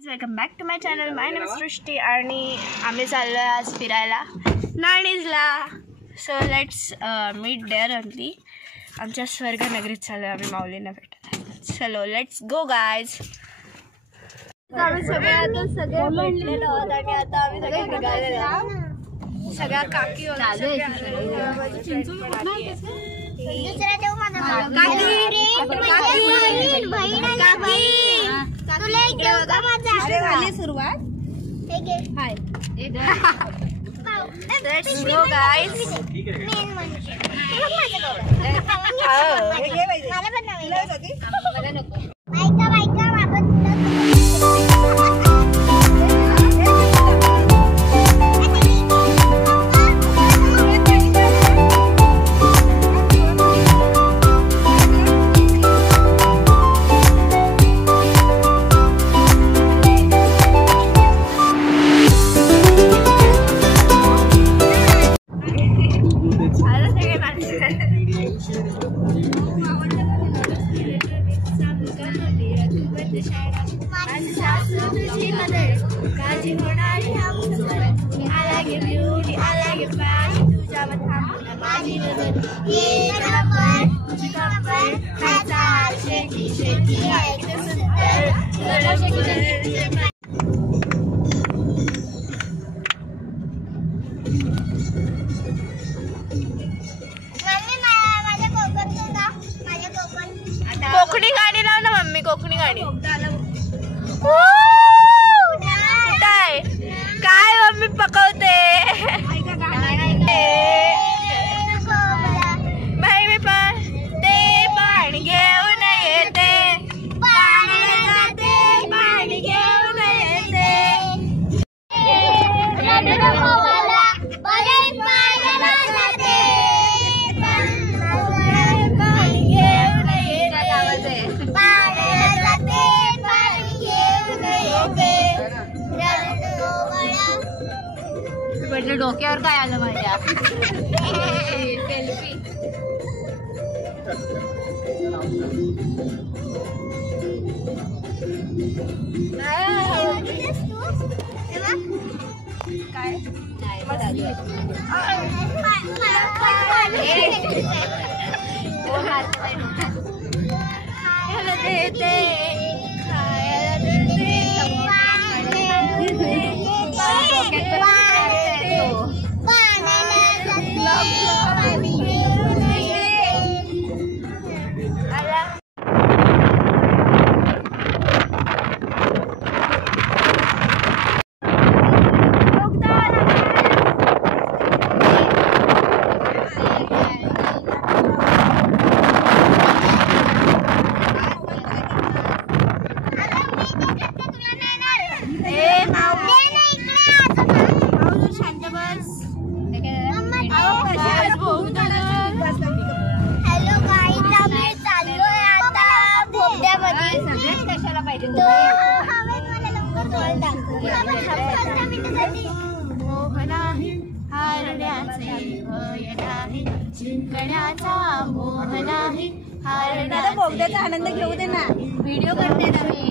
Welcome back to my channel. My name Srushti आणि आम्ही चाललो आहे आज फिरायला नाणीजला. So let's meet there only. आमच्या स्वर्गनगरीत चाललो आम्ही माऊलींना भेटायला. चलो लेट्स गो गायज. आम्ही सगळे भेटलेलो आहोत आणि आता आम्ही सगळे निघालेलो आहोत. सगळ्या काकी सुरुवात. Let's go guys. कोकणी गाणी लाव ना मम्मी. कोकणी गाणी काय मम्मी पकवते. बाई मी पण ते पाणी घेऊन येते. पाणी घेऊन येते. म्हटलं डोक्यावर काय आलं माझ्या. सेल्फी काय बोगद्याचा आनंद घेऊ दे ना. व्हिडिओ करते ना मी.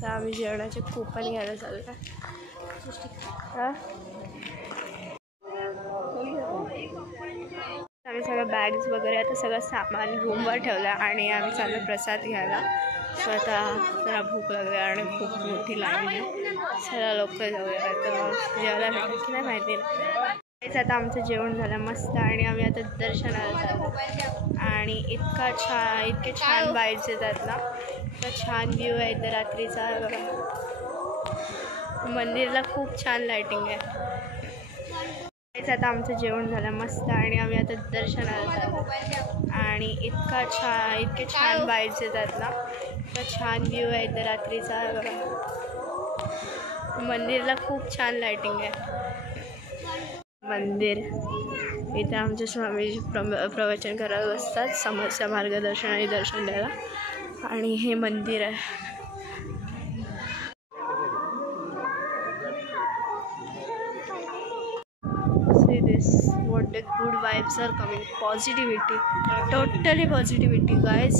आता आम्ही जेवणाचे कूपन घ्यायला चाललो. हां आम्ही सगळं बॅग्स वगैरे आता सगळं सामान रूमवर ठेवलं आणि आम्ही चाललो प्रसाद घ्यायला. सो आता जरा भूक लागली आणि खूप मोठी लाईन आहे. सगळ्या लोक जाऊया तर जेवायला भेटलं की नाही माहिती नाही. आता आमचं जेवण झालं मस्त आणि आम्ही आता दर्शनाला चाललो आणि इतके छान वाईब्स येतात ना. इतका छान व्ह्यू आहे इथं रात्रीचा. मंदिरला खूप छान लाईटिंग आहे. आता आमचं जेवण झालं मस्त आणि आम्ही आता दर्शनाला चाललो आणि इतके छान वाईब्स येतात ना. इतका छान व्ह्यू आहे इथं रात्रीचा. मंदिरला खूप छान लाईटिंग आहे. मंदिर इथे आमचे स्वामी प्रवचन करायला बसतात. समस्या मार्गदर्शन आणि दर्शन द्यायला. आणि हे मंदिर आहे. This what the good vibes are coming, positivity, totally positivity guys.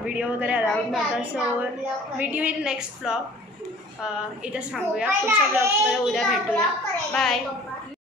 Video वगैरे अलाउड नव्हता. So meet you in next blog. इथंच थांबूया. पुढच्या ब्लॉगमध्ये उद्या भेटूया. बाय.